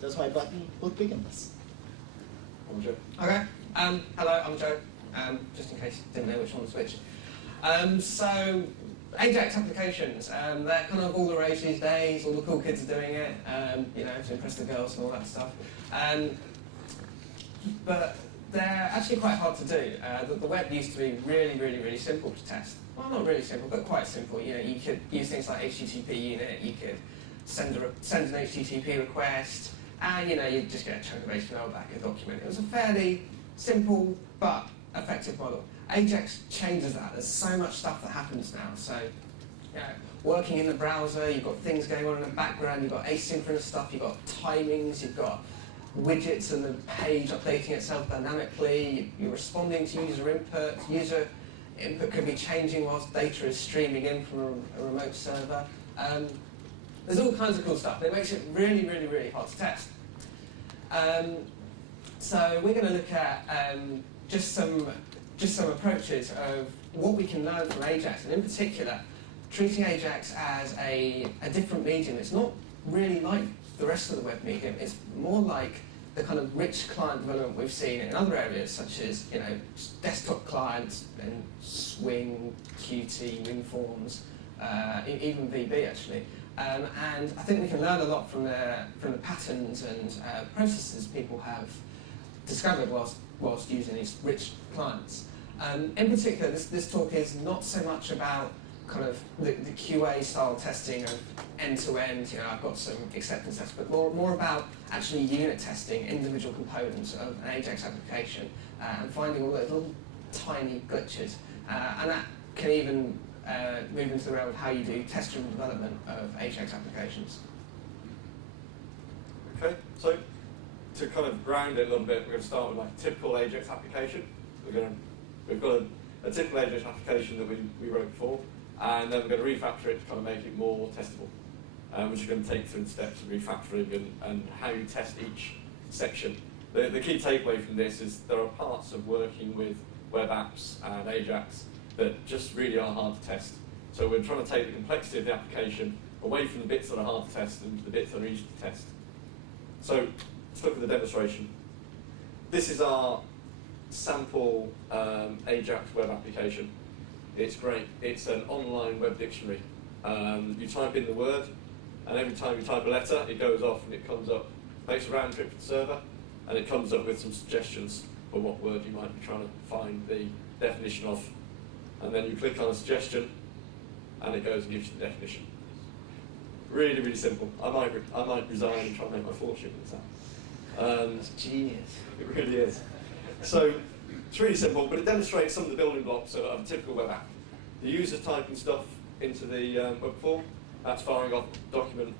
Does my button look big on this? I'm Joe. Okay. Hello, I'm Joe. Just in case you didn't know which one to switch. So, AJAX applications, they're kind of all the rage these days. All the cool kids are doing it, you know, to impress the girls and all that stuff. But they're actually quite hard to do. The web used to be really simple to test. Well, not really simple, but quite simple. You know, you could use things like HTTP unit. You could send an HTTP request, and you know, you'd just get a chunk of HTML back, a document. It was a fairly simple but effective model. AJAX changes that. There's so much stuff that happens now. So, you know, working in the browser, you've got things going on in the background. You've got asynchronous stuff. You've got timings. You've got widgets and the page updating itself dynamically. You're responding to user input. User input could be changing whilst data is streaming in from a remote server. There's all kinds of cool stuff. It makes it really hard to test. So we're going to look at just some approaches of what we can learn from AJAX, and in particular, treating AJAX as a different medium. It's not really like the rest of the web medium. It's more like the kind of rich client development we've seen in other areas, such as, you know, desktop clients and Swing, Qt, WinForms, even VB actually. And I think we can learn a lot from the patterns and processes people have discovered whilst using these rich clients. In particular, this talk is not so much about kind of the QA style testing of end-to-end, you know, I've got some acceptance tests, but more about actually unit testing individual components of an AJAX application and finding all those little tiny glitches. And that can even move into the realm of how you do test-driven development of AJAX applications. Okay, so to kind of ground it a little bit, we're going to start with like a typical AJAX application. We've got a typical AJAX application that we wrote before, and then we're going to refactor it to kind of make it more testable. Which is going to take through the steps of refactoring and how you test each section. The key takeaway from this is there are parts of working with web apps and AJAX that just really are hard to test. So we're trying to take the complexity of the application away from the bits that are hard to test and to the bits that are easy to test. So let's look at the demonstration. This is our sample AJAX web application. It's great. It's an online web dictionary. You type in the word, and every time you type a letter, it goes off and it comes up, makes a round trip to the server, and it comes up with some suggestions for what word you might be trying to find the definition of. And then you click on a suggestion, and it goes and gives you the definition. Really simple. I might resign and try and make my fortune with that. That's genius. It really is. So it's really simple, but it demonstrates some of the building blocks of a typical web app. The user's typing stuff into the web form. That's firing off document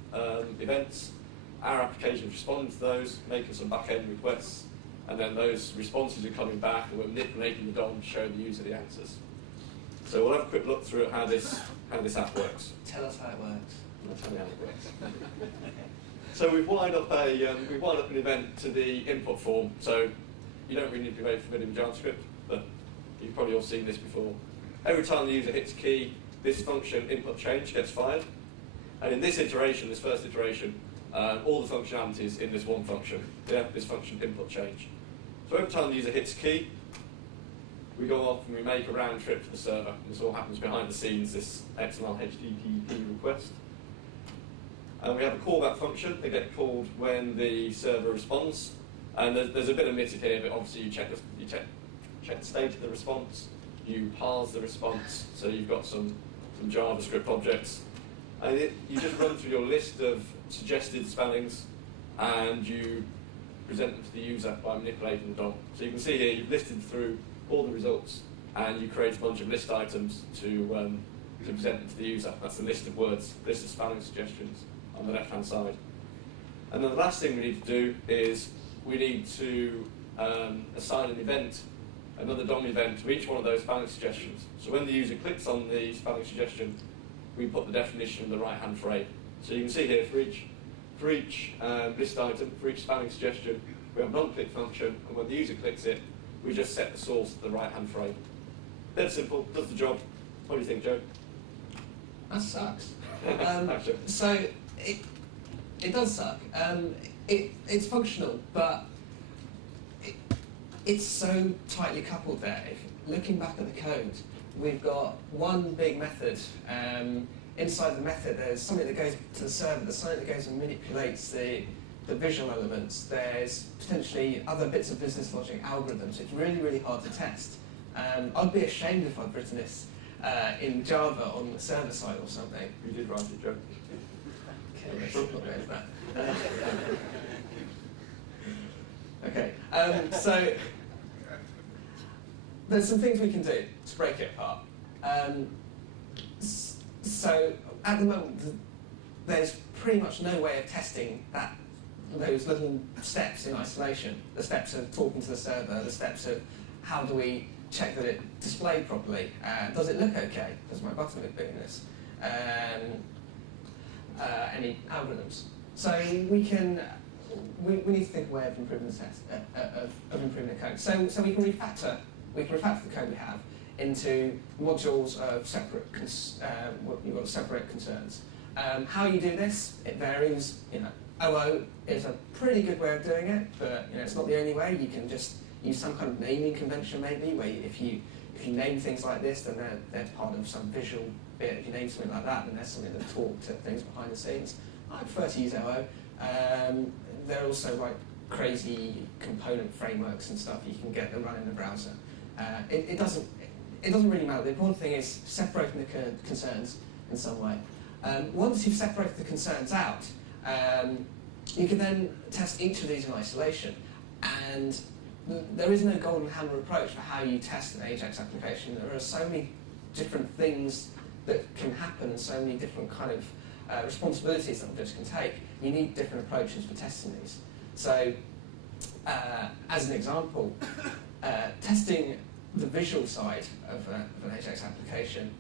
events. Our application is responding to those, making some back-end requests, and then those responses are coming back, and we're manipulating the DOM to show the user the answers. So we'll have a quick look through at how this app works. Tell us how it works. I'll tell you how it works. So we've wired up an event to the input form. So you don't really need to be very familiar with JavaScript, but you've probably all seen this before. Every time the user hits a key, this function input change gets fired. And in this iteration, this first iteration, all the functionality is in this one function. Yeah, this function input change. So every time the user hits a key, we go off and we make a round trip to the server. This all happens behind the scenes, this XML HTTP request. And we have a callback function. They get called when the server responds. And there's a bit omitted here, but obviously you check the state of the response. You parse the response, so you've got some JavaScript objects. And you just run through your list of suggested spellings, and you present them to the user by manipulating the DOM. So you can see here, you've listed through all the results, and you create a bunch of list items to present them to the user. That's the list of words, list of spelling suggestions on the left-hand side. And then the last thing we need to do is we need to assign an event, another DOM event, to each one of those spelling suggestions. So when the user clicks on the spelling suggestion, we put the definition in the right-hand frame. So you can see here, for each list item, for each spelling suggestion, we have a non-click function, and when the user clicks it, we just set the source to the right-hand frame. Dead simple, does the job. What do you think, Joe? That sucks. So it does suck. it's functional, but it's so tightly coupled there. Looking back at the code, we've got one big method. Inside the method, there's something that goes to the server, there's something that goes and manipulates the visual elements. There's potentially other bits of business logic, algorithms. It's really, really hard to test. I'd be ashamed if I'd written this in Java on the server side or something. You did write it, Joe. Okay, let's not go into that. Okay, so there's some things we can do to break it apart. So at the moment, there's pretty much no way of testing those little steps in isolation. The steps of talking to the server, the steps of how do we check that it displayed properly. Does it look okay? Does my button look big in this? Any algorithms. So we need to think of a way of improving the test, of improving the code. So we can refactor the code we have into modules of separate you've got separate concerns. How you do this, it varies. OO is a pretty good way of doing it, but it's not the only way. You can just use some kind of naming convention maybe, where if you name things like this, then they're part of some visual bit. If you name something like that, then there's something that talks to things behind the scenes. I prefer to use OO. There are also like crazy component frameworks and stuff you can get that run in the browser. It doesn't really matter. The important thing is separating the concerns in some way. Once you've separated the concerns out, you can then test each of these in isolation. And there is no golden hammer approach for how you test an AJAX application. There are so many different things that can happen and so many different kind of responsibilities that objects can take. You need different approaches for testing these. So, as an example, testing the visual side of an AJAX application,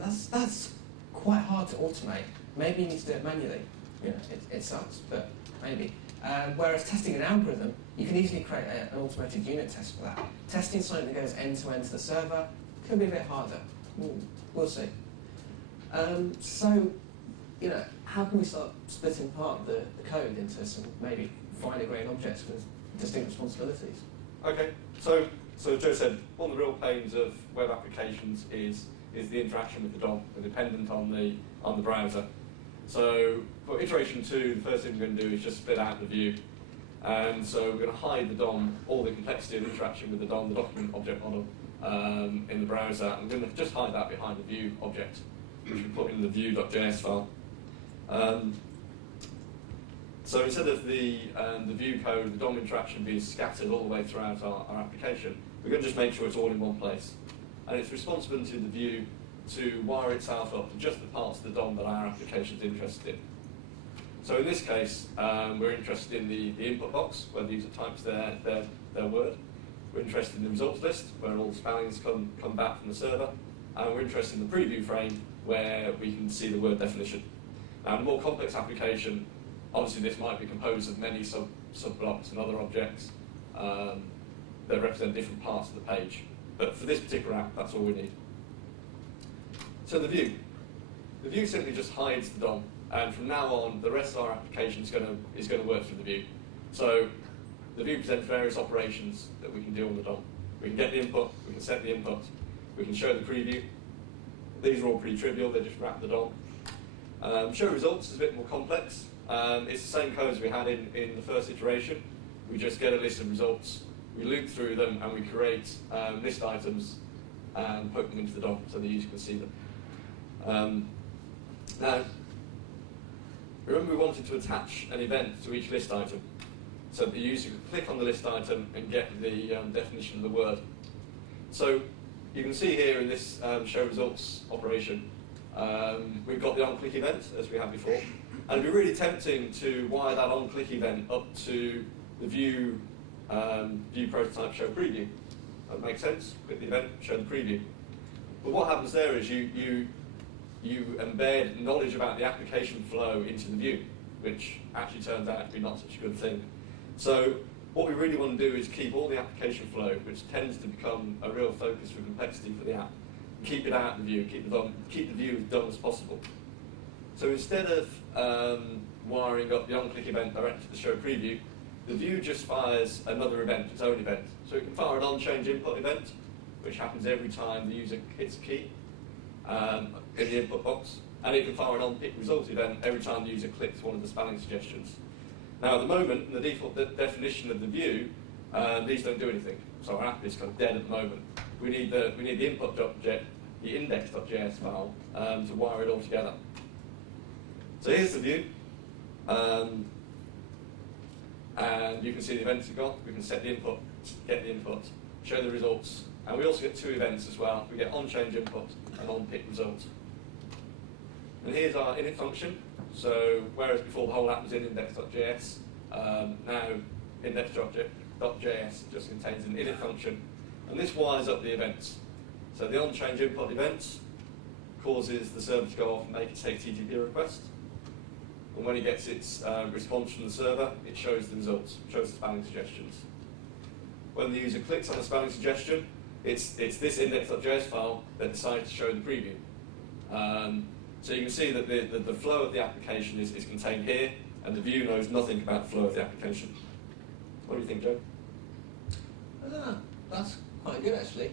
that's quite hard to automate. Maybe you need to do it manually. It sucks, but maybe. Whereas testing an algorithm, you can easily create an automated unit test for that. Testing something that goes end-to-end to the server could be a bit harder. We'll see. So, how can we start splitting apart the code into some maybe finer grained objects with distinct responsibilities? Okay, so Joe said one of the real pains of web applications is the interaction with the DOM. They're dependent on the browser. So for iteration 2, the first thing we're going to do is just split out the view. And so we're going to hide the DOM, all the complexity of interaction with the DOM, the document object model, in the browser. And we're going to just hide that behind the view object, which we put in the view.js file. So instead of the view code, the DOM interaction being scattered all the way throughout our application, we're going to just make sure it's all in one place. And it's responsibility of the view to wire itself up to just the parts of the DOM that our application is interested in. So in this case, we're interested in the input box, where the user types their word. We're interested in the results list, where all the spellings come back from the server. And we're interested in the preview frame, where we can see the word definition. Now, in a more complex application, obviously this might be composed of many sub-blocks and other objects that represent different parts of the page. But for this particular app, that's all we need. So the view simply just hides the DOM, and from now on, the rest of our application is going to work through the view. So the view presents various operations that we can do on the DOM. We can get the input, we can set the input, we can show the preview. These are all pretty trivial, they just wrap the DOM. Show results is a bit more complex. It's the same code as we had in the first iteration. We just get a list of results, we loop through them, and we create list items and poke them into the DOM so the user can see them. Now, remember we wanted to attach an event to each list item so that the user could click on the list item and get the definition of the word. So you can see here in this show results operation, we've got the onClick event as we had before, and it'd be really tempting to wire that onClick event up to the view prototype show preview. That makes sense. Click the event, show the preview. But what happens there is you embed knowledge about the application flow into the view, which actually turns out to be not such a good thing. So what we really want to do is keep all the application flow, which tends to become a real focus for complexity for the app, keep it out of the view, keep the view as dumb as possible. So instead of wiring up the on-click event directly to the show preview, the view just fires another event, its own event. So it can fire an on-change input event, which happens every time the user hits a key in the input box. And it can fire an on-pick result event every time the user clicks one of the spelling suggestions. Now at the moment, in the default definition of the view, these don't do anything. So our app is kind of dead at the moment. We need the input object, the index.js file, to wire it all together. So here's the view. And you can see the events we've got. We can set the input, get the input, show the results. And we also get two events as well. We get on-change input and on-pick result. And here's our init function. So whereas before the whole app was in index.js, now index.js just contains an init function. And this wires up the events. So the on-change input event causes the server to go off and make its HTTP request. And when it gets its response from the server, it shows the results, shows the spelling suggestions. When the user clicks on a spelling suggestion, it's this index.js file that decides to show the preview. So you can see that the flow of the application is contained here, and the view knows nothing about the flow of the application. What do you think, Joe? That's quite good, actually.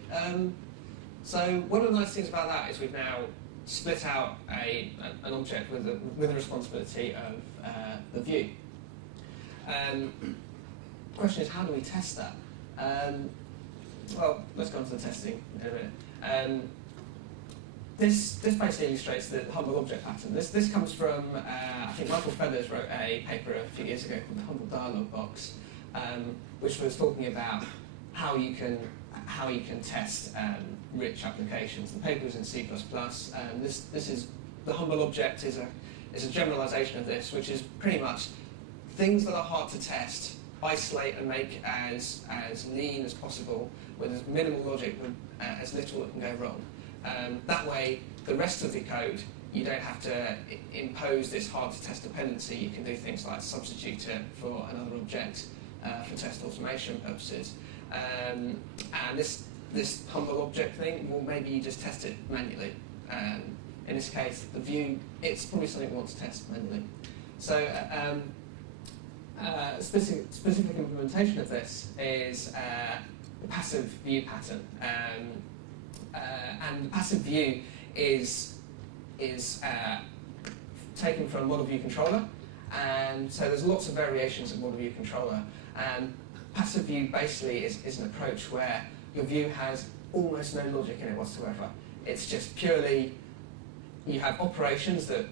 So one of the nice things about that is we've now split out an object with the responsibility of the view. The question is, how do we test that? Well, let's go on to the testing in a minute. This basically illustrates the humble object pattern. This comes from, I think Michael Feathers wrote a paper a few years ago called the Humble Dialog Box, which was talking about how you can test rich applications. The paper was in C++. This is the humble object is a generalization of this, which is pretty much things that are hard to test, isolate and make as lean as possible with as minimal logic, with as little that can go wrong. That way, the rest of the code, you don't have to impose this hard-to-test dependency. You can do things like substitute it for another object for test automation purposes. And this humble object thing, well, maybe you just test it manually. In this case, the view, it's probably something we want to test manually. So specific implementation of this is the passive view pattern. And the passive view is taken from model view controller, and so there's lots of variations of model view controller. And passive view basically is an approach where your view has almost no logic in it whatsoever. It's just purely, you have operations that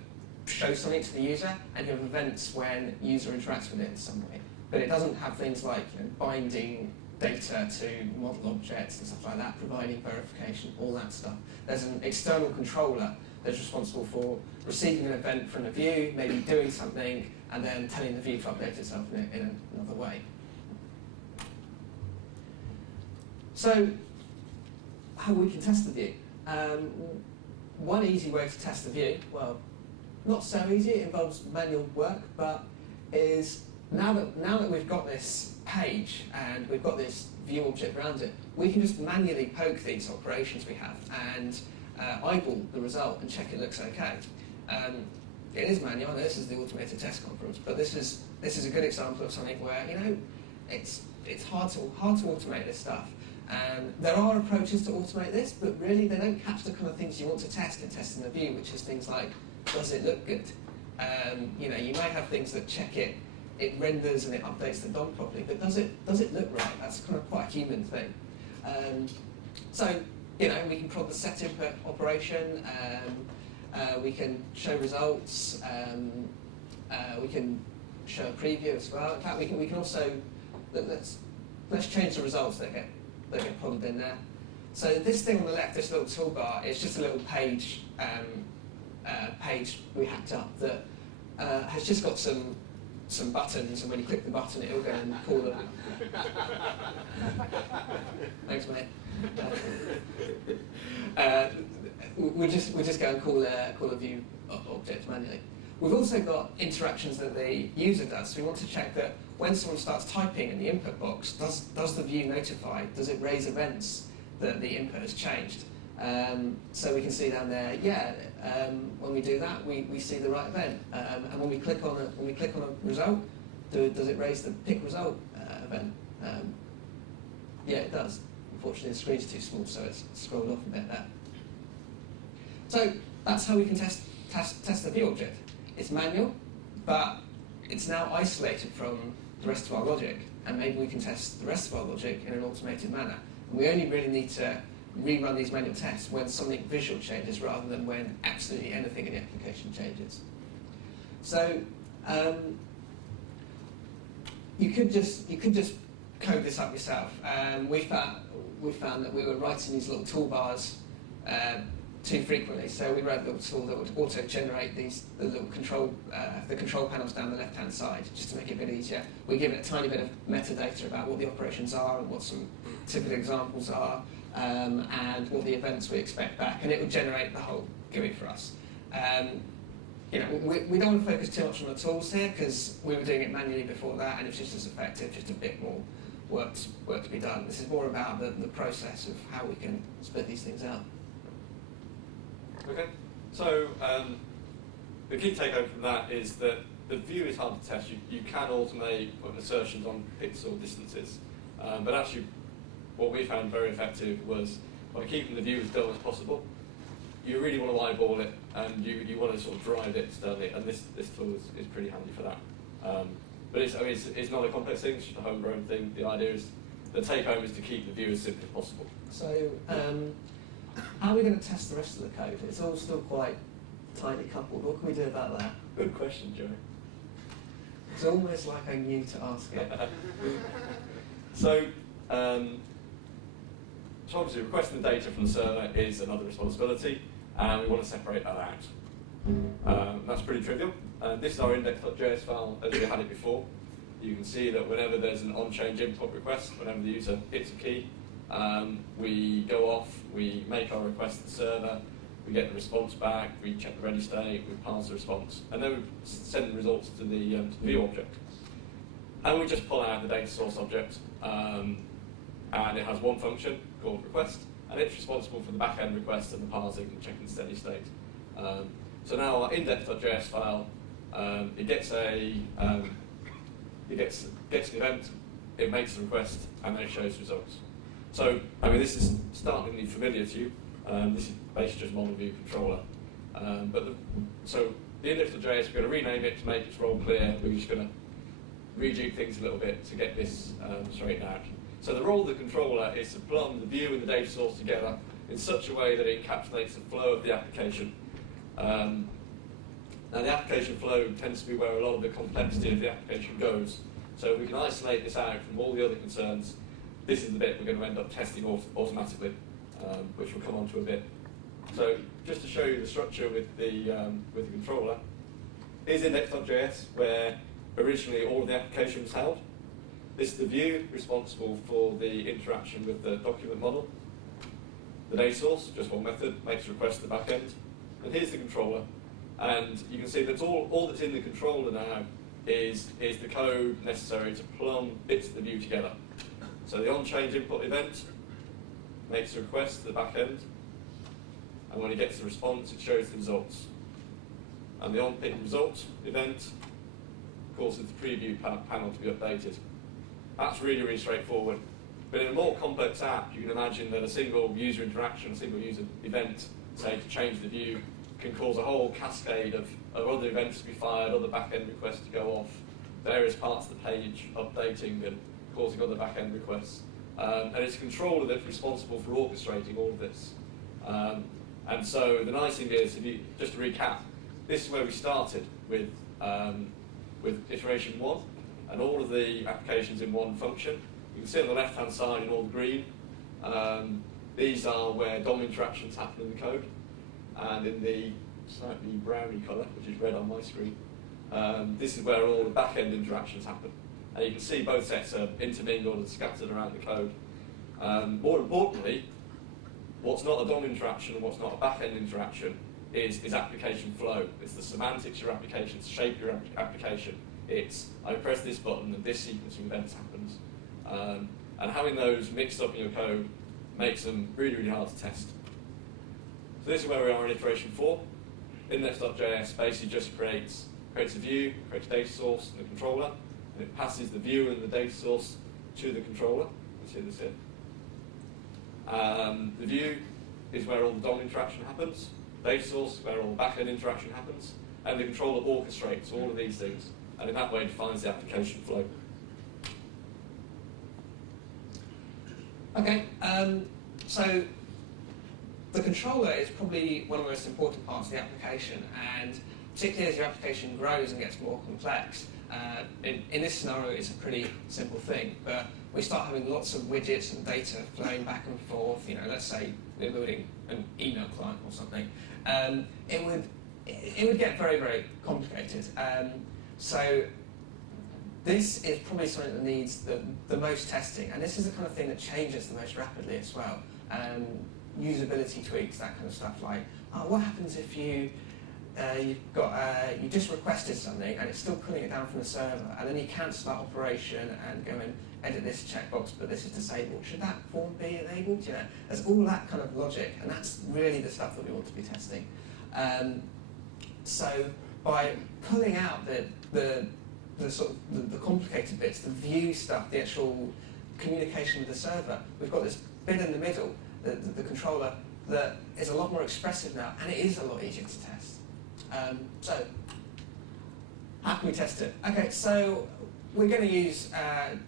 show something to the user, and you have events when the user interacts with it in some way. But it doesn't have things like binding data to model objects and stuff like that, providing verification, all that stuff. There's an external controller that's responsible for receiving an event from the view, maybe doing something, and then telling the view to update itself in another way. So, how we can test the view? One easy way to test the view, well, not so easy, it involves manual work, but is now that we've got this page and we've got this view object around it, we can just manually poke these operations we have and eyeball the result and check it looks okay. It is manual, and this is the automated test conference, but this is a good example of something where it's hard to automate this stuff. There are approaches to automate this, but really they don't catch the kind of things you want to test in testing the view, which is things like, does it look good? You may have things that check it renders and it updates the DOM properly, but does it look right? That's kind of quite a human thing. So we can prod the set input operation, we can show results, we can show a preview as well. In fact, we can also let's change the results that get prodded in there. So this thing on the left, this little toolbar, is just a little page we hacked up that has just got some buttons, and when you click the button, it'll go and call them. Thanks, mate. We'll just go and call a view object manually. We've also got interactions that the user does. So we want to check that when someone starts typing in the input box, does the view notify? Does it raise events that the input has changed? So we can see down there, yeah, when we do that, we see the right event. And when we click on a result, does it raise the pick result event? Yeah, it does. Unfortunately, the screen's too small, so it's scrolled off a bit there. So that's how we can test the view object. It's manual, but it's now isolated from the rest of our logic, and maybe we can test the rest of our logic in an automated manner. And we only really need to rerun these manual tests when something visual changes rather than when absolutely anything in the application changes. So you could just code this up yourself. We found that we were writing these little toolbars too frequently, so we wrote a little tool that would auto-generate the little control panels down the left-hand side, just to make it a bit easier. We give it a tiny bit of metadata about what the operations are and what some typical examples are, and what the events we expect back, and it would generate the whole GUI for us. You know, we don't want to focus too much on the tools here because we were doing it manually before that, and it's just as effective, just a bit more work to be done. This is more about the process of how we can split these things out. Okay, so the key take home from that is that the view is hard to test. You can automate assertions on pixel distances, but actually what we found very effective was by keeping the view as dull as possible. You really want to eyeball it, and you want to sort of drive it externally, and this tool is pretty handy for that. But it's not a complex thing, it's just a homegrown thing. The idea is, the take home is to keep the view as simple as possible. So how are we going to test the rest of the code? It's all still quite tightly coupled. What can we do about that? Good question, Joe. It's almost like I knew to ask it. So obviously requesting the data from the server is another responsibility, and we want to separate that out. That's pretty trivial. This is our index.js file as we had it before. You can see that whenever there's an on-change input request, whenever the user hits a key, we go off, we make our request to the server, we get the response back, we check the ready state, we pass the response, and then we send the results to the view object. And we just pull out the data source object, and it has one function called request, and it's responsible for the back-end request and the parsing and checking the steady state. So now our index.js file, it gets an event, it makes the request, and then it shows results. So, I mean, this is startlingly familiar to you. This is basically just model view controller. So the index.js, we're going to rename it to make its role clear. We're just going to rejig things a little bit to get this straightened out. So the role of the controller is to plumb the view and the data source together in such a way that it encapsulates the flow of the application. Now the application flow tends to be where a lot of the complexity of the application goes. So we can isolate this out from all the other concerns. This is the bit we're going to end up testing automatically, which we'll come on to a bit. So just to show you the structure with the controller, here's index.js, where originally all of the application was held. This is the view responsible for the interaction with the document model. The data source, just one method, makes a request to the back end. And here's the controller. And you can see that all that's in the controller now is the code necessary to plumb bits of the view together. So the on-change input event makes a request to the back end, and when it gets the response, it shows the results. And the on-pick result event causes the preview panel to be updated. That's really, really straightforward. But in a more complex app, you can imagine that a single user interaction, a single user event, say to change the view, can cause a whole cascade of other events to be fired, other back-end requests to go off, various parts of the page updating and causing other back-end requests. And it's a controller that's responsible for orchestrating all of this. And so the nice thing is, just to recap, this is where we started with iteration 1, and all of the applications in one function. You can see on the left-hand side in all the green, these are where DOM interactions happen in the code. And in the slightly browny colour, which is red on my screen, this is where all the back-end interactions happen. And you can see both sets are intermingled and scattered around the code. More importantly, what's not a DOM interaction and what's not a back-end interaction is application flow. It's the semantics of your application, it's the shape of your application. It's, I press this button and this sequence of events happens. And having those mixed up in your code makes them really, really hard to test. this is where we are in iteration 4. Index.js basically just creates a view, creates a data source and a controller, and it passes the view and the data source to the controller. You see this here. The view is where all the DOM interaction happens, data source is where all the back-end interaction happens, and the controller orchestrates all of these things, and in that way defines the application flow. Okay, so the controller is probably one of the most important parts of the application, and particularly as your application grows and gets more complex. In this scenario, it's a pretty simple thing, but we start having lots of widgets and data flowing back and forth. You know, let's say we're building an email client or something. It would get very, very complicated. So this is probably something that needs the most testing, and this is the kind of thing that changes the most rapidly as well. Usability tweaks, that kind of stuff, like what happens if you just requested something and it's still pulling it down from the server, and then you cancel that operation and go and edit this checkbox, but this is disabled. Should that form be enabled? You know, there's all that kind of logic, and that's really the stuff that we want to be testing. So by pulling out the sort of the complicated bits, the view stuff, the actual communication with the server, we've got this bit in the middle, the controller, that is a lot more expressive now, and it is a lot easier to test. So how can we test it? Okay, so we're going to use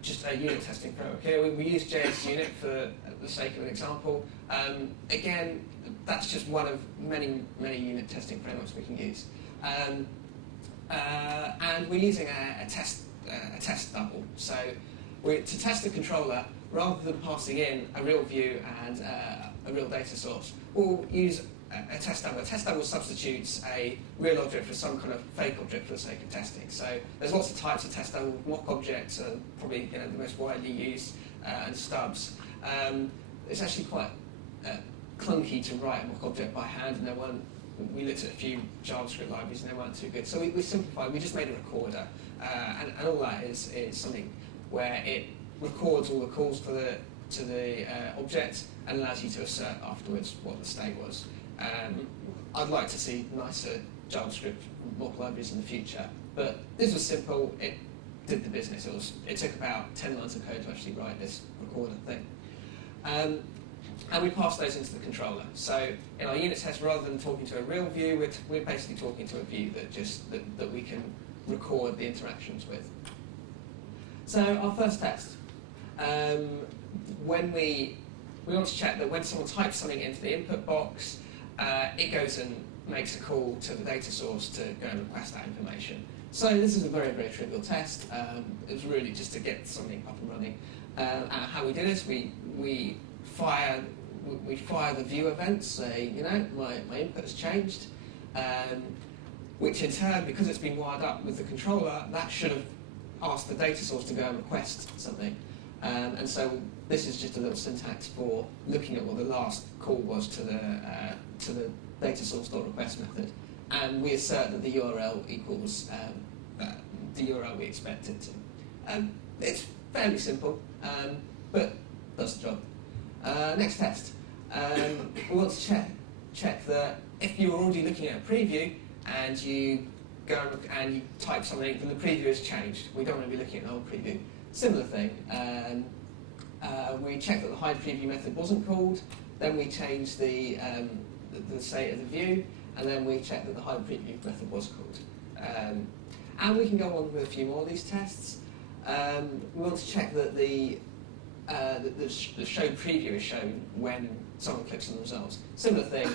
just a unit testing framework here. We use JS Unit for the sake of an example. Again, that's just one of many unit testing frameworks we can use. And we're using a testable. So to test the controller, rather than passing in a real view and a real data source, we'll use a testable. A testable substitutes a real object for some kind of fake object for the sake of testing. So there's lots of types of testable. Mock objects are probably the most widely used, and stubs. It's actually quite clunky to write a mock object by hand, and we looked at a few JavaScript libraries and they weren't too good. So we simplified. We just made a recorder, and all that is something where it records all the calls to the object and allows you to assert afterwards what the state was. I'd like to see nicer JavaScript mock libraries in the future, but this was simple. It did the business. It took about 10 lines of code to actually write this recorder thing. And we pass those into the controller. So in our unit test, rather than talking to a real view, we're basically talking to a view that we can record the interactions with. So our first test. When we want to check that when someone types something into the input box, it goes and makes a call to the data source to go and request that information. So this is a very, very trivial test. It was really just to get something up and running. How we did this, we fire the view event, say, you know, my input has changed, which in turn, because it's been wired up with the controller, that should have asked the data source to go and request something. And so this is just a little syntax for looking at what the last call was to the data source.request method. And we assert that the URL equals the URL we expect it to. It's fairly simple, but does the job. Next test. We want to check that if you're already looking at a preview and you go and you type something, then the preview has changed. We don't want to be looking at an old preview. Similar thing. We check that the hide preview method wasn't called. Then we change the state of the view, and then we check that the hide preview method was called. And we can go on with a few more of these tests. We want to check that the show preview is shown when someone clicks on the results. Similar thing.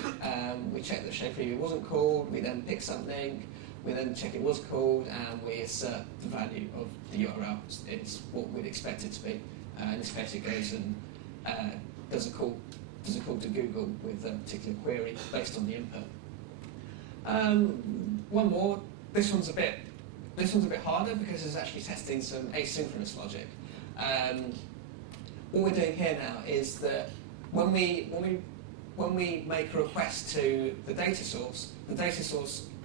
We check that the show preview wasn't called. We then pick something. We then check it was called, and we assert the value of the URL. It's what we'd expect it to be. In this case, it goes and does a call to Google with a particular query based on the input. One more. This one's a bit harder because it's actually testing some asynchronous logic. What we're doing here now is that when we make a request to the data source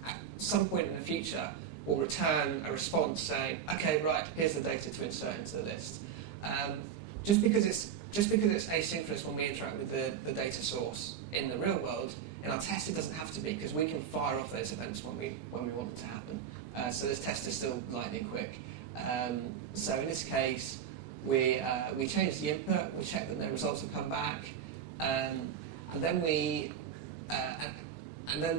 at some point in the future will return a response saying, okay, right, here's the data to insert into the list. Just because it's just because it's asynchronous when we interact with the data source in the real world, in our test it doesn't have to be, because we can fire off those events when we want it to happen. So this test is still lightning quick. So in this case, we change the input, we check that no results have come back, and then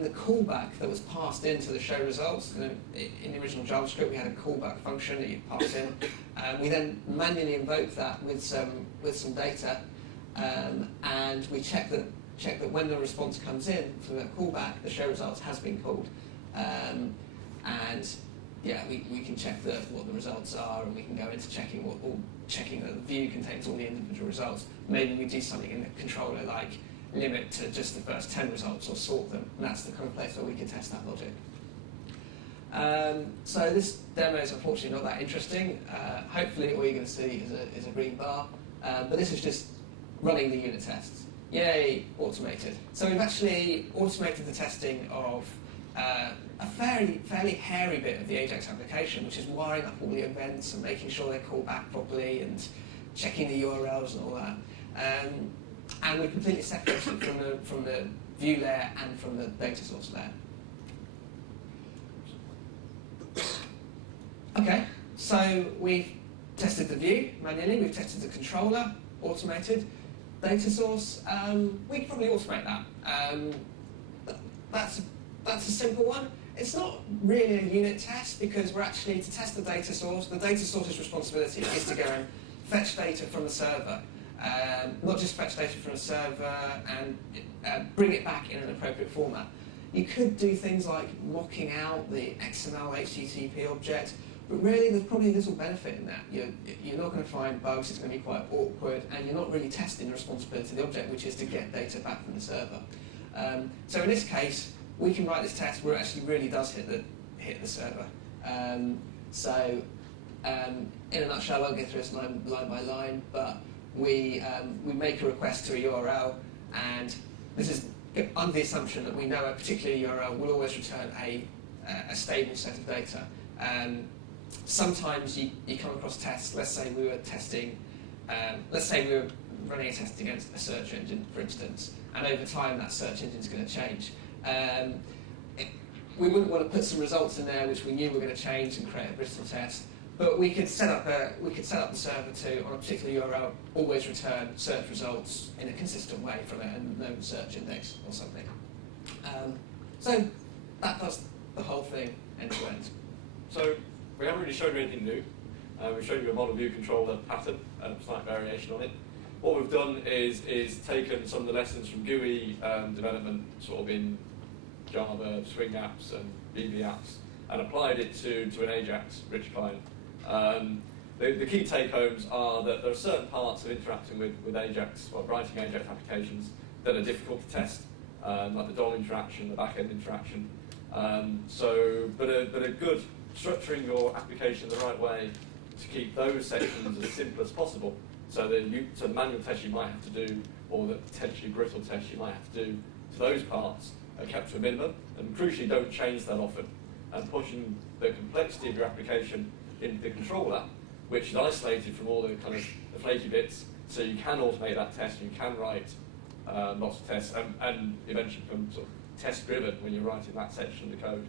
the callback that was passed into the show results. In the original JavaScript, we had a callback function that you pass in. We then manually invoke that with some data, and we check that when the response comes in from that callback, the show results has been called. And yeah, we can check what the results are, and we can go into checking that the view contains all the individual results. Maybe we do something in the controller like limit to just the first 10 results or sort them, and that's the kind of place where we can test that logic. So this demo is unfortunately not that interesting. Hopefully all you're going to see is a green bar, but this is just running the unit tests. Yay, automated. So we've actually automated the testing of a fairly hairy bit of the AJAX application, which is wiring up all the events and making sure they call back properly and checking the URLs and all that. And we're completely separated from the view layer and from the data source layer. Okay, so we've tested the view manually, we've tested the controller, automated. Data source, we can probably automate that. That's a simple one. It's not really a unit test, because we're actually, to test the data source's responsibility is to go and fetch data from the server. Not just fetch data from the server and bring it back in an appropriate format. You could do things like mocking out the XML HTTP object, but really there's probably little benefit in that. You're not going to find bugs, it's going to be quite awkward, and you're not really testing the responsibility of the object, which is to get data back from the server. So in this case, we can write this test where it actually really does hit the server. In a nutshell, I won't go through this line by line, but we make a request to a URL, and this is under the assumption that we know a particular URL will always return a stable set of data. Sometimes you come across tests. Let's say we were running a test against a search engine, for instance, and over time that search engine is going to change. We wouldn't want to put some results in there which we knew were going to change and create a brittle test, but we could set up the server to, on a particular URL, always return search results in a consistent way from a known search index or something. So that does the whole thing end to end. So we haven't really shown you anything new. We've shown you a model view controller pattern and a slight variation on it. What we've done is taken some of the lessons from GUI development, sort of in Java, Swing apps and VB apps, and applied it to an AJAX rich client. The key take-homes are that there are certain parts of interacting with AJAX, or writing AJAX applications, that are difficult to test, like the DOM interaction, the back-end interaction. But a good structuring your application the right way to keep those sections as simple as possible. So the manual tests you might have to do, or the potentially brittle tests you might have to do to those parts, are kept to a minimum, and crucially don't change that often. And pushing the complexity of your application into the controller, which is isolated from all the kind of the flaky bits, so you can automate that test, you can write lots of tests, and eventually become sort of test-driven when you're writing that section of the code.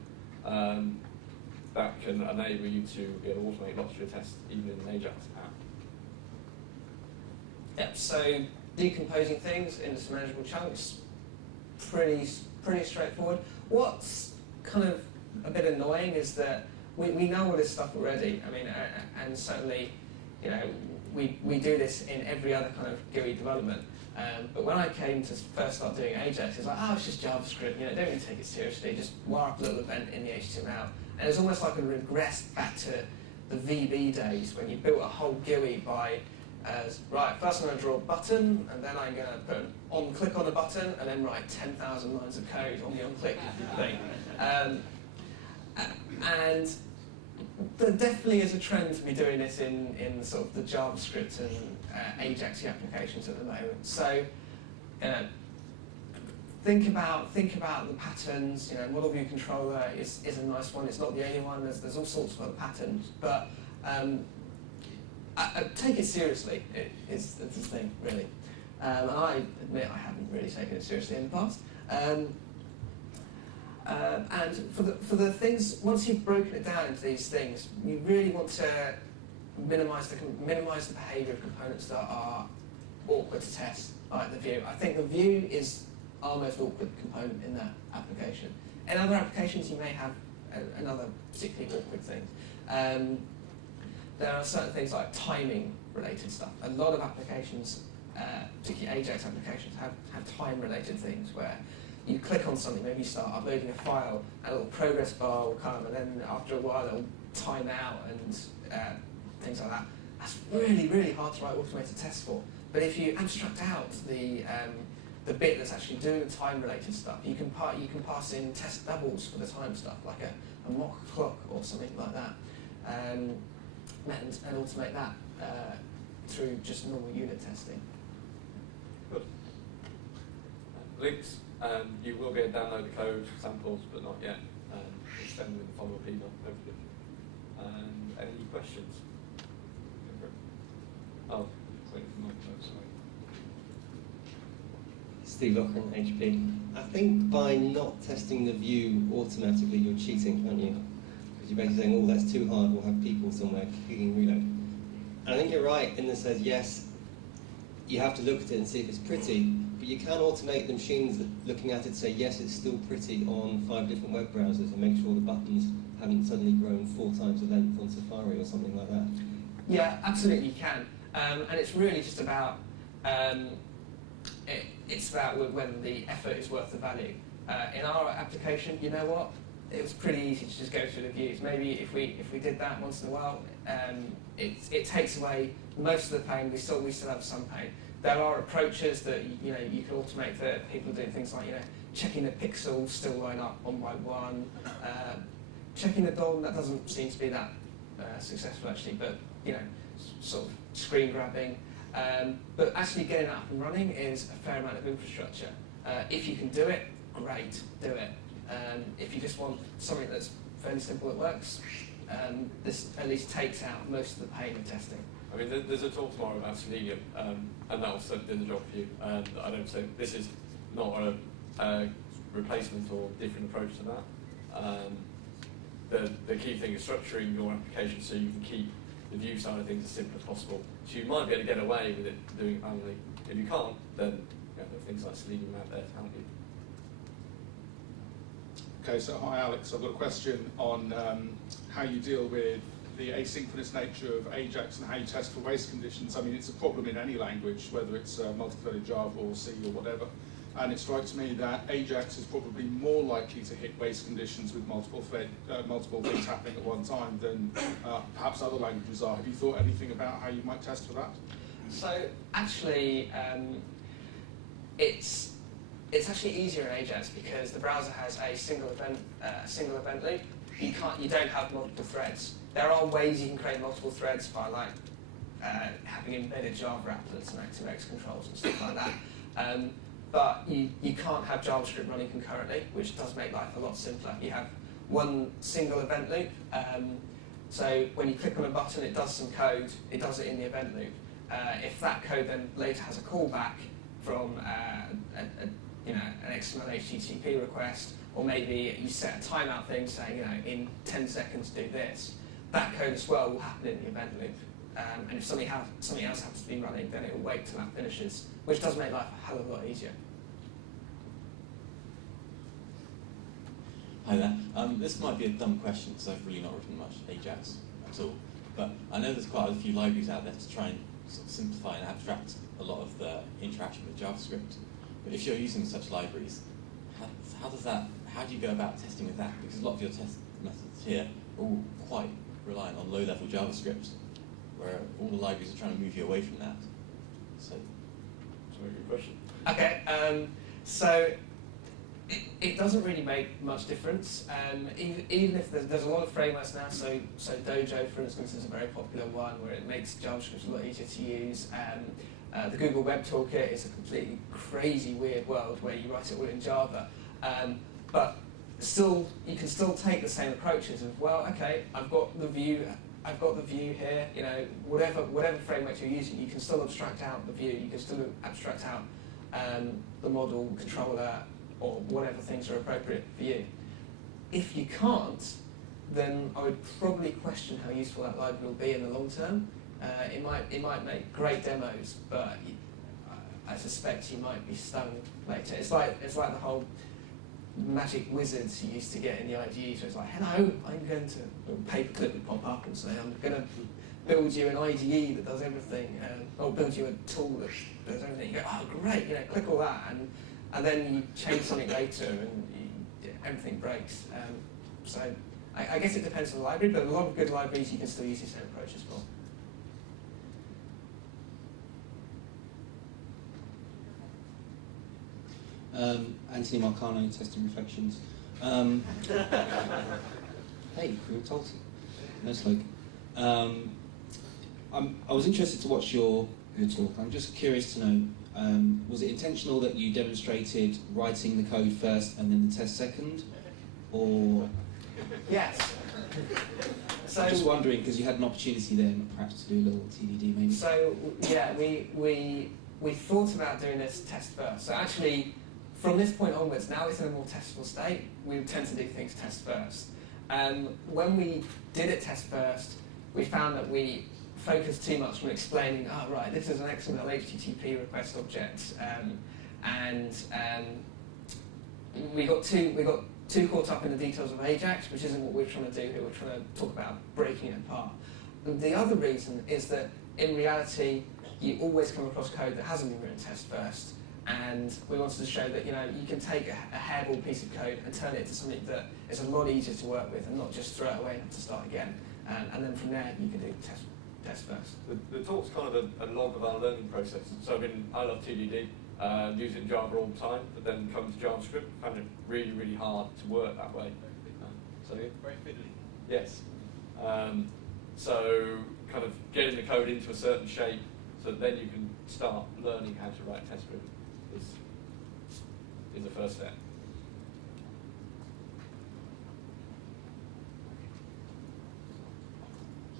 That can enable you to be able to automate lots of your tests, even in an AJAX app. Yep, so decomposing things into some manageable chunks, pretty straightforward. What's kind of a bit annoying is that we know all this stuff already. I mean, and certainly, you know, we do this in every other kind of GUI development. But when I came to first start doing AJAX, it's like, oh, it's just JavaScript. You know, don't really take it seriously. Just wire up a little event in the HTML. And it's almost like a regress back to the VB days when you built a whole GUI by, right, first I'm going to draw a button, and then I'm going to put an on-click on a button, and then write 10,000 lines of code on the on-click thing. And there definitely is a trend to be doing this in sort of the JavaScript and AJAX applications at the moment. So, think about the patterns. You know, model view controller is a nice one. It's not the only one. There's all sorts of other patterns, but take it seriously is the thing, really. And I admit I haven't really taken it seriously in the past. And for the things, once you've broken it down into these things, you really want to minimise the behaviour of components that are awkward to test, like the view. I think the view is our most awkward component in that application. In other applications, you may have another particularly awkward thing. There are certain things like timing-related stuff. A lot of applications, particularly AJAX applications, have time-related things where you click on something, maybe you start uploading a file, and a little progress bar will come, and then after a while it'll time out and things like that. That's really, really hard to write automated tests for. But if you abstract out the bit that's actually doing the time-related stuff, you can pass in test doubles for the time stuff, like a mock clock or something like that, and automate that through just normal unit testing. Good. Links. You will be able to download the code samples, but not yet. Send them in the follow-up email, hopefully. And any questions? Oh, waiting for my phone, sorry. Steve Locker, HP. I think by not testing the view automatically, you're cheating, aren't you? Because you're basically saying, oh, that's too hard, we'll have people somewhere clicking reload. And I think you're right in that says, yes, you have to look at it and see if it's pretty, but you can automate the machines that looking at it say, yes, it's still pretty on 5 different web browsers and make sure the buttons haven't suddenly grown 4 times the length on Safari or something like that. Yeah, absolutely you can. And it's really just about, it's about whether the effort is worth the value. In our application, you know what? It was pretty easy to just go through the views. Maybe if we did that once in a while, it takes away most of the pain. We still have some pain. There are approaches that you can automate that people doing things like checking the pixels still line up one by one, checking the DOM. That doesn't seem to be that successful actually, but sort of screen grabbing. But actually getting that up and running is a fair amount of infrastructure. If you can do it, great, do it. If you just want something that's fairly simple that works, this at least takes out most of the pain of testing. I mean, there's a talk tomorrow about Selenium, and that will certainly do the job for you. And I don't say this is not a replacement or different approach to that. The key thing is structuring your application so you can keep the view side of things as simple as possible. So you might be able to get away with it doing it manually. If you can't, then there are things like Selenium out there to help you. Okay, so hi Alex, I've got a question on how you deal with the asynchronous nature of AJAX and how you test for waste conditions. I mean, it's a problem in any language, whether it's multi-threaded Java or C or whatever. And it strikes me that AJAX is probably more likely to hit waste conditions with multiple things happening at one time than perhaps other languages are. Have you thought anything about how you might test for that? So actually, it's actually easier in AJAX because the browser has a single event loop. You don't have multiple threads. There are ways you can create multiple threads by having embedded Java applets and ActiveX controls and stuff like that. But you can't have JavaScript running concurrently, which does make life a lot simpler. You have one single event loop. So when you click on a button, it does some code. It does it in the event loop. If that code then later has a callback from an XML HTTP request, or maybe you set a timeout thing saying, in 10 seconds do this, that code as well will happen in the event loop. And if something else happens to be running, then it will wait till that finishes, which does make life a hell of a lot easier. Hi there. This might be a dumb question because I've really not written much AJAX at all. But I know there's quite a few libraries out there to try and sort of simplify and abstract a lot of the interaction with JavaScript. But if you're using such libraries, how do you go about testing with that? Because a lot of your test methods here are all quite reliant on low-level JavaScript, where all the libraries are trying to move you away from that. So, that's a very good question. Okay, so it doesn't really make much difference. Even if there's a lot of frameworks now, so Dojo, for instance, is a very popular one where it makes JavaScript a lot easier to use. The Google Web Toolkit is a completely crazy, weird world where you write it all in Java. But still, you can still take the same approaches of, well, okay, I've got the view I've got the view here. You know, whatever framework you're using, you can still abstract out the view. You can still abstract out the model, controller, or whatever things are appropriate for you. If you can't, then I would probably question how useful that library will be in the long term. It might make great demos, but I suspect you might be stung later. It's like the whole magic wizards you used to get in the IDE. So it's like, hello, I'm going to, a paperclip would pop up and say, I'm going to build you an IDE that does everything, or build you a tool that does everything. You go, oh great, you know, click all that, and then you change something later and everything breaks. So I guess it depends on the library, but a lot of good libraries you can still use the same approach as well. Anthony Marcano, Testing Reflections. Hey, we were told to. No slug. I was interested to watch your talk. I'm just curious to know, was it intentional that you demonstrated writing the code first and then the test second? Or... Yes. So I'm just wondering, because you had an opportunity there perhaps to do a little TDD maybe. So, yeah, we thought about doing this test first. So actually, from this point onwards, now it's in a more testable state, we tend to do things test first. When we did it test first, we found that we focused too much on explaining, oh right, this is an XML HTTP request object, and we got too caught up in the details of AJAX, which isn't what we're trying to do here. We're trying to talk about breaking it apart. And the other reason is that in reality, you always come across code that hasn't been written test first. And we wanted to show that, you know, you can take a hairball piece of code and turn it into something that is a lot easier to work with and not just throw it away and have to start again. And then from there, you can do test first. The talk's kind of a log of our learning process. So I love TDD, use it in Java all the time, but then come to JavaScript, found it really, really hard to work that way. So Very fiddly. yes. So kind of getting the code into a certain shape so that then you can start learning how to write test script is the first step.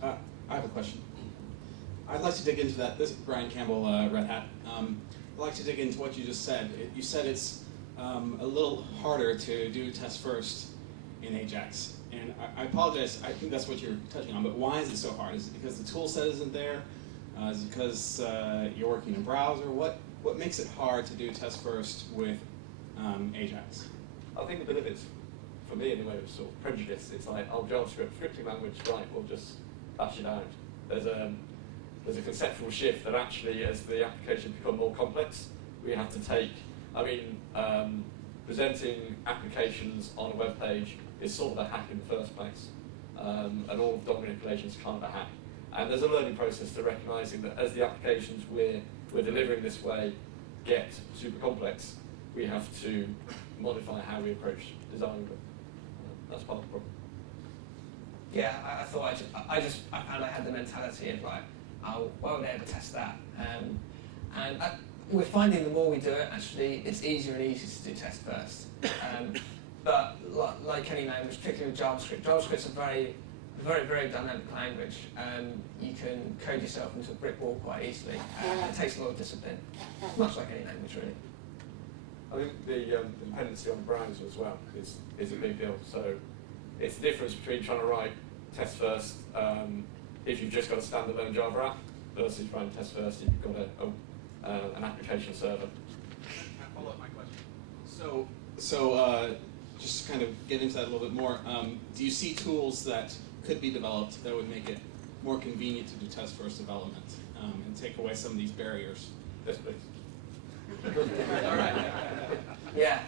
I have a question. I'd like to dig into that. This is Brian Campbell, Red Hat. I'd like to dig into what you just said. You said it's a little harder to do test first in AJAX. And I apologize, I think that's what you're touching on, but why is it so hard? Is it because the tool set isn't there? Is it because you're working in a browser? What makes it hard to do test first with AJAX? I think a bit of it's, for me anyway, was sort of prejudice. It's like, oh, JavaScript, scripting language, right, we'll just bash it out. There's a conceptual shift that actually, as the applications become more complex, we have to take, presenting applications on a web page is sort of a hack in the first place. And all of DOM manipulation is kind of a hack. And there's a learning process to recognizing that as the applications we're delivering this way get super complex, we have to modify how we approach designing them. That's part of the problem. Yeah, I thought I found I had the mentality of like, oh, why would I ever test that? And we're finding the more we do it, actually, it's easier and easier to do test first. But like any language, particularly with JavaScript, JavaScript's a very, very, very dynamic language. You can code yourself into a brick wall quite easily. It takes a lot of discipline, much like any language, really. I think the dependency on the browser as well is a big deal. So it's the difference between trying to write test first if you've just got a standalone Java app versus writing test first if you've got an application server. Can I follow up my question? So just to kind of get into that a little bit more, do you see tools that could be developed that would make it more convenient to do test first development and take away some of these barriers? Yes, please. All right. Yeah.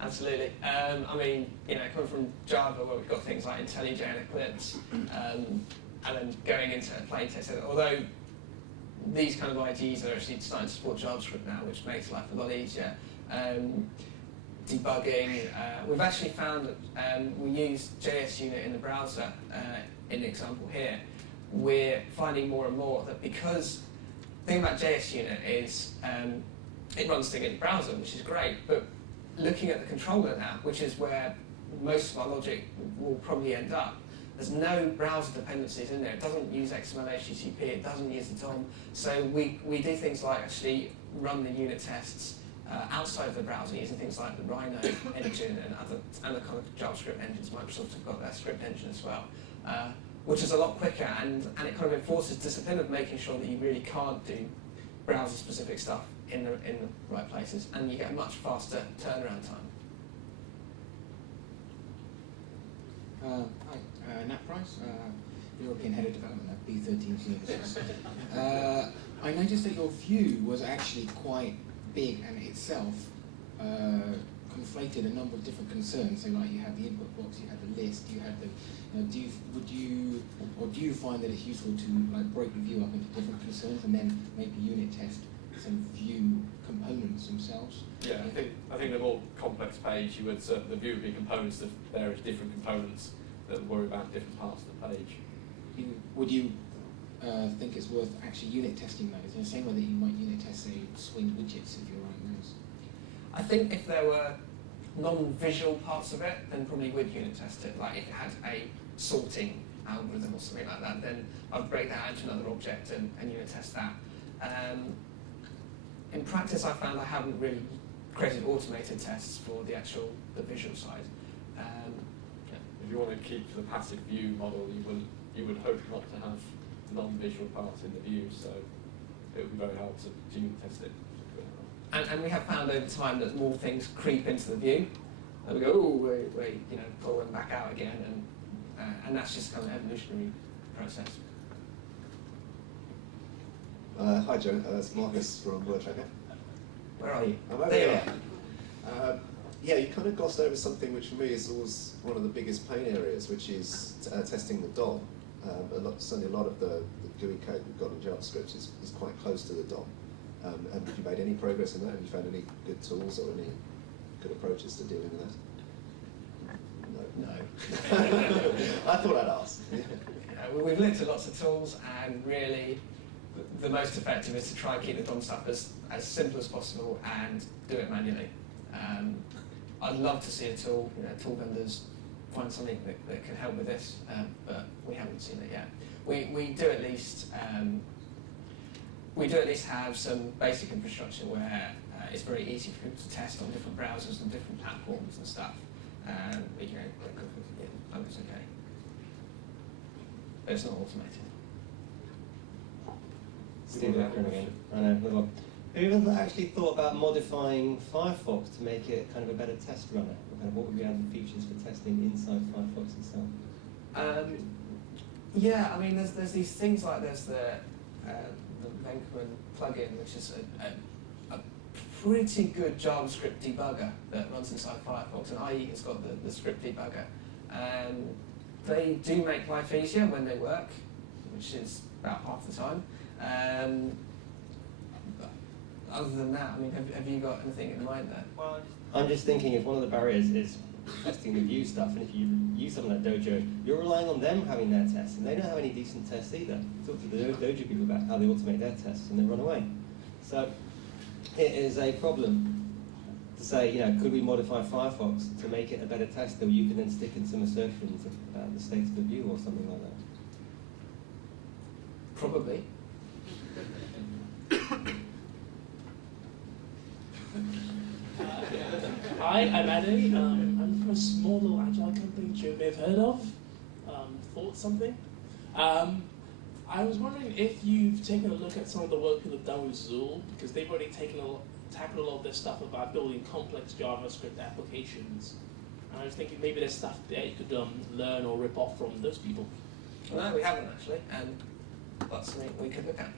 Absolutely. I mean, you know, coming from Java, where we've got things like IntelliJ and Eclipse, and then going into plain text. Although these kind of IDEs are actually starting to support JavaScript now, which makes life a lot easier. Debugging. We've actually found that we use JS Unit in the browser. In the example here, we're finding more and more that because the thing about JS Unit is it runs things in the browser, which is great, but looking at the controller now, which is where most of our logic will probably end up, There's no browser dependencies in there. It doesn't use XML HTTP. It doesn't use the DOM. So we do things like actually run the unit tests outside of the browser using things like the Rhino engine and other kind of JavaScript engines. Microsoft have got their script engine as well, which is a lot quicker, and it kind of enforces discipline of making sure that you really can't do browser-specific stuff in the right places, and you get a much faster turnaround time. Hi, Nat Price, European Head of Development at B13 Services. I noticed that your view was actually quite big and itself conflated a number of different concerns. So, like, you had the input box, you had the list, you had the. Do you find that it's useful to like break the view up into different concerns and then maybe unit test some view components themselves? Yeah, I think the more complex page, you would the view would be components of various different components that worry about different parts of the page. Would you think it's worth actually unit testing those in the same way that you might unit test, say, swing widgets if you're running those? I think if there were non-visual parts of it, then probably would unit test it. Like if it had a sorting algorithm or something like that, then I'd break that out into another object and unit test that. In practice, I found I haven't really created automated tests for the visual side. If you want to keep the passive view model, you would hope not to have non-visual parts in the view, so it would be very hard to unit test it. And we have found over time that more things creep into the view, and we go, oh, wait, pull them back out again, and that's just kind of an evolutionary process. Hi Joe, it's Marcus from WordTracker. Where are you? I'm over there. here. Yeah, you kind of glossed over something which for me is always one of the biggest pain areas, which is testing the DOM. Certainly a lot of the GUI code we've got in JavaScript is quite close to the DOM. Have you made any progress in that? Have you found any good tools or any good approaches to dealing with that? No. I thought I'd ask. We've looked at lots of tools, and really the most effective is to try and keep the DOM stuff as simple as possible and do it manually. I'd love to see a tool, tool vendors find something that can help with this, but we haven't seen it yet. We do at least have some basic infrastructure where it's very easy for people to test on different browsers and different platforms and stuff. But it's okay. But it's not automated. Steve Lackman again. I know, move on. Have you ever actually thought about modifying Firefox to make it kind of a better test runner? What would be other features for testing inside Firefox itself? Yeah, I mean, there's these things like there's the Venkman plugin, which is a pretty good JavaScript debugger that runs inside Firefox, and IE has got the script debugger. They do make life easier when they work, which is about half the time. But other than that, I mean, have you got anything in mind there? Well, I'm just thinking if one of the barriers is testing the view stuff, and if you use something like Dojo, you're relying on them having their tests, and they don't have any decent tests either. Talk to the Dojo people about how they automate their tests, and they run away. So it is a problem to say, could we modify Firefox to make it a better test, that you can then stick in some assertions about the state of the view or something like that? Probably. Hi, I'm Eddie. I'm from a small little agile company which you may have heard of. Thought something. I was wondering if you've taken a look at some of the work people have done with Zool, because they've already tackled a lot of this stuff about building complex JavaScript applications. And I was thinking maybe there's stuff there you could learn or rip off from those people. No, we haven't actually, and that's something we could look at.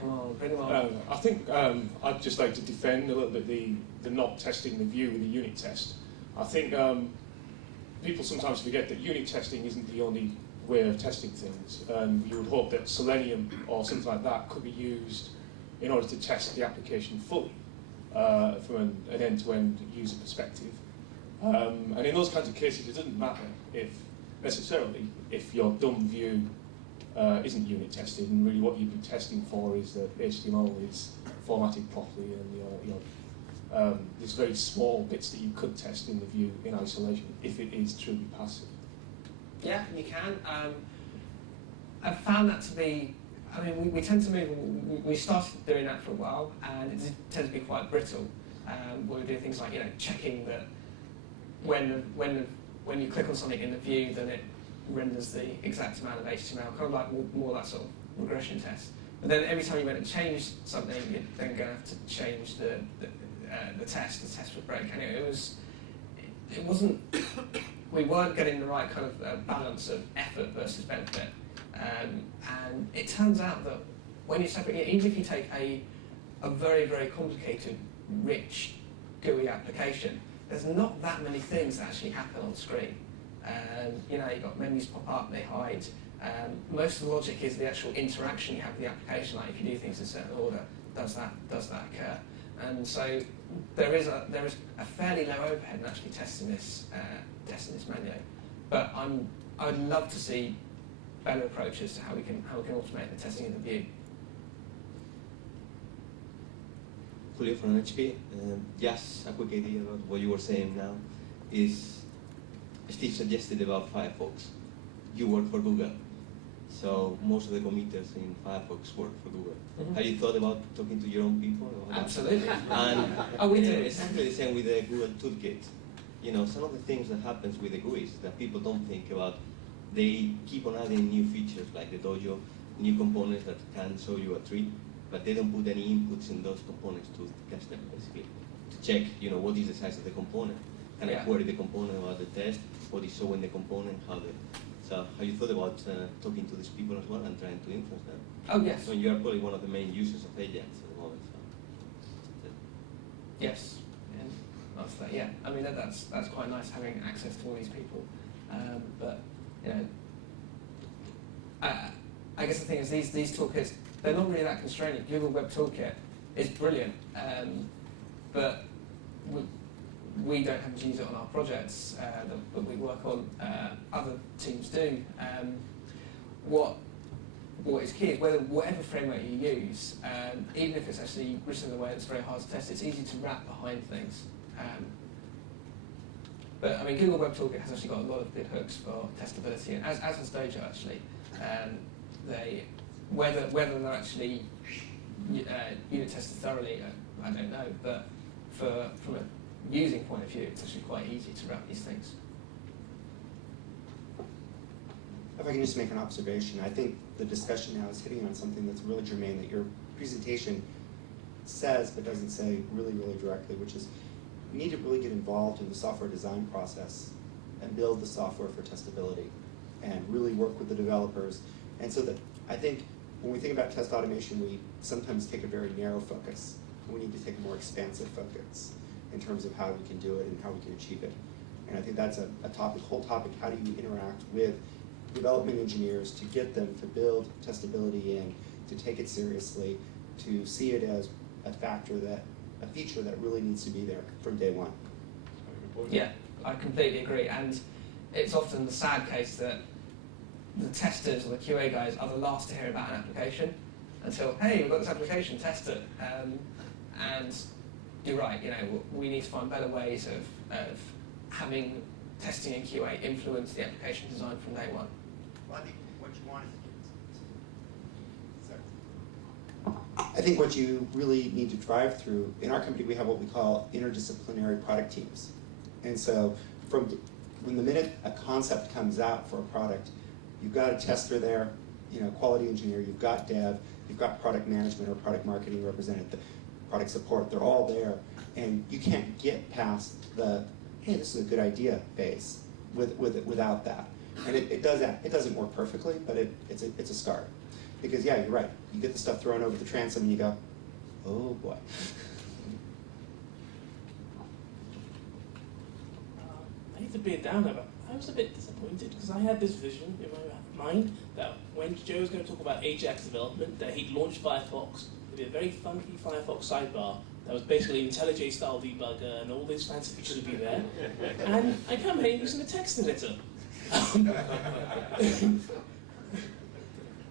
Come on, bring them on. I think I'd just like to defend a little bit the not testing the view with the unit test. I think people sometimes forget that unit testing isn't the only way of testing things. You would hope that Selenium or something like that could be used in order to test the application fully from an end-to-end user perspective. And in those kinds of cases, it doesn't matter necessarily if your dumb view isn't unit tested, and really what you'd be testing for is that HTML is formatted properly and there's very small bits that you could test in the view in isolation if it is truly passive. Yeah, you can. I've found that to be, I mean, we tend to move, we started doing that for a while, and it tends to be quite brittle, where we do things like, checking that when you click on something in the view, then it renders the exact amount of HTML, kind of like more that sort of regression test. But then every time you went to change something, you're then going to have to change the test would break. And it wasn't, we weren't getting the right kind of balance of effort versus benefit. And it turns out that when you separate, even if you take a very, very complicated, rich GUI application, there's not that many things that actually happen on screen. You've got menus pop up, they hide. Most of the logic is the actual interaction you have with the application, like if you do things in a certain order, does that occur? And so there is a fairly low overhead in actually testing this manually. But I'd love to see better approaches to how we can automate the testing in the view. Julio from HP. Just a quick idea about what you were saying now is Steve suggested about Firefox. You work for Google, so most of the committers in Firefox work for Google. Mm-hmm. Have you thought about talking to your own people about Absolutely. that? And we do. It's actually the same with the Google Toolkit. Some of the things that happens with the GUIs that people don't think about, they keep on adding new features like the dojo, new components that can show you a tree, but they don't put any inputs in those components to test them, basically. To check, what is the size of the component. Can I query the component about the test? What is showing the component? So have you thought about talking to these people as well and trying to influence them? Oh, yes. So you are probably one of the main users of AJAX at the moment. So. Yes. And that's that. Yeah. I mean, that's quite nice having access to all these people. But I guess the thing is these toolkits, they're not really that constraining. Google Web Toolkit is brilliant, but we don't happen to use it on our projects that we work on. Other teams do. What is key is whatever framework you use, even if it's actually written in a way that's very hard to test, it's easy to wrap behind things. But I mean, Google Web Toolkit has actually got a lot of good hooks for testability, and as has Dojo actually. Whether they're actually unit tested thoroughly, I don't know. But from a using point of view, it's actually quite easy to wrap these things. If I can just make an observation, I think the discussion now is hitting on something that's really germane that your presentation says but doesn't say really, really directly, which is we need to really get involved in the software design process and build the software for testability and really work with the developers. And so that I think when we think about test automation, we sometimes take a very narrow focus. We need to take a more expansive focus in terms of how we can do it and how we can achieve it. And I think that's a whole topic, how do you interact with development engineers to get them to build testability in, to take it seriously, to see it as a feature that really needs to be there from day one. Yeah, I completely agree. And it's often the sad case that the testers or the QA guys are the last to hear about an application until, hey, we've got this application, test it. And you're right, we need to find better ways of having testing and QA influence the application design from day one. Well, I think what you want is I think what you really need to drive through, in our company we have what we call interdisciplinary product teams. And so when the minute a concept comes out for a product, you've got a tester there, quality engineer, you've got dev, you've got product management or product marketing represented, the product support, they're all there. And you can't get past the, hey, this is a good idea phase without that. And it doesn't work perfectly, but it's a start. Because yeah, you're right. You get the stuff thrown over the transom and you go, oh boy. I hate to be a downer, but I was a bit disappointed because I had this vision in my mind that when Joe was going to talk about AJAX development, that he'd launch Firefox with a very funky Firefox sidebar that was basically IntelliJ style debugger and all these fancy features would be there. And I come here using a text editor.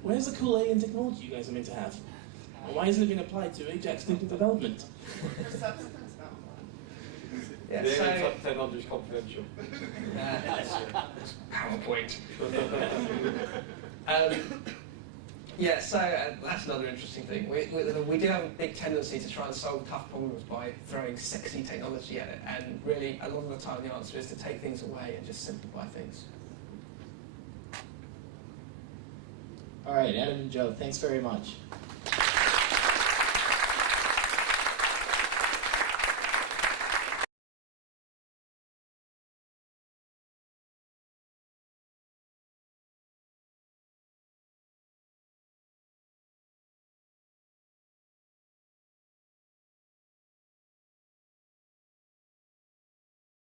Where's the cool alien technology you guys are meant to have? And why isn't it being applied to AJAX development? Yeah, the so technology is confidential. PowerPoint. Yeah, so that's another interesting thing. We do have a big tendency to try and solve tough problems by throwing sexy technology at it, and really a lot of the time the answer is to take things away and just simplify things. All right, Adam and Joe, thanks very much.